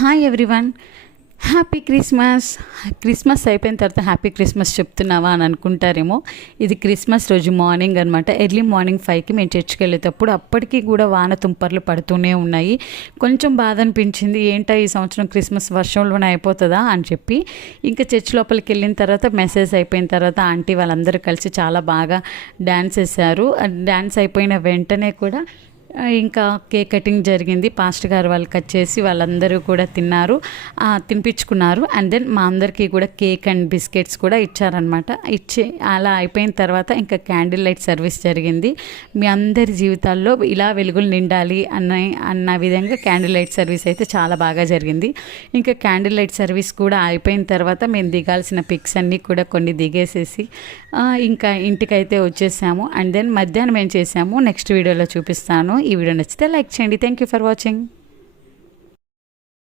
Hi everyone, happy Christmas. Christmas అయిపోయిన తర్వాత happy Christmas చెప్తున్నావా అని అనుకుంటారేమో. ఇది క్రిస్మస్ రోజు మార్నింగ్ అనమాట. ఎర్లీ మార్నింగ్ 5కి మేము చర్చ్కి వెళ్ళేటప్పుడు అప్పటికి కూడా వాన తుంపర్లు పడుతూనే ఉన్నాయి. కొంచెం బాధ అనిపించింది, ఏంటో ఈ సంవత్సరం క్రిస్మస్ వర్షంలోనే అయిపోతుందా అని చెప్పి. ఇంకా చర్చ్ లోపలికి వెళ్ళిన తర్వాత మెసేజ్ అయిపోయిన తర్వాత ఆంటీ వాళ్ళందరూ కలిసి చాలా బాగా డ్యాన్స్ వేశారు. డ్యాన్స్ అయిపోయిన వెంటనే కూడా ఇంకా కేక్ కటింగ్ జరిగింది. పాస్టర్ గారు వాళ్ళు కట్ చేసి వాళ్ళందరూ కూడా తినిపించుకున్నారు. అండ్ దెన్ మా అందరికీ కూడా కేక్ అండ్ బిస్కెట్స్ కూడా ఇచ్చారనమాట. అలా అయిపోయిన తర్వాత ఇంకా క్యాండిల్ లైట్ సర్వీస్ జరిగింది. మీ అందరి జీవితాల్లో ఇలా వెలుగులు నిండాలి అన్న విధంగా క్యాండిల్ లైట్ సర్వీస్ అయితే చాలా బాగా జరిగింది. ఇంకా క్యాండిల్ లైట్ సర్వీస్ కూడా అయిపోయిన తర్వాత మేము దిగాల్సిన పిక్స్ అన్నీ కూడా కొన్ని దిగేసేసి ఇంకా ఇంటికైతే వచ్చేసాము. అండ్ దెన్ మధ్యాహ్నం ఏం చేసాము నెక్స్ట్ వీడియోలో చూపిస్తాను. ఈ వీడియో నచ్చితే లైక్ చేయండి. Thank you for watching.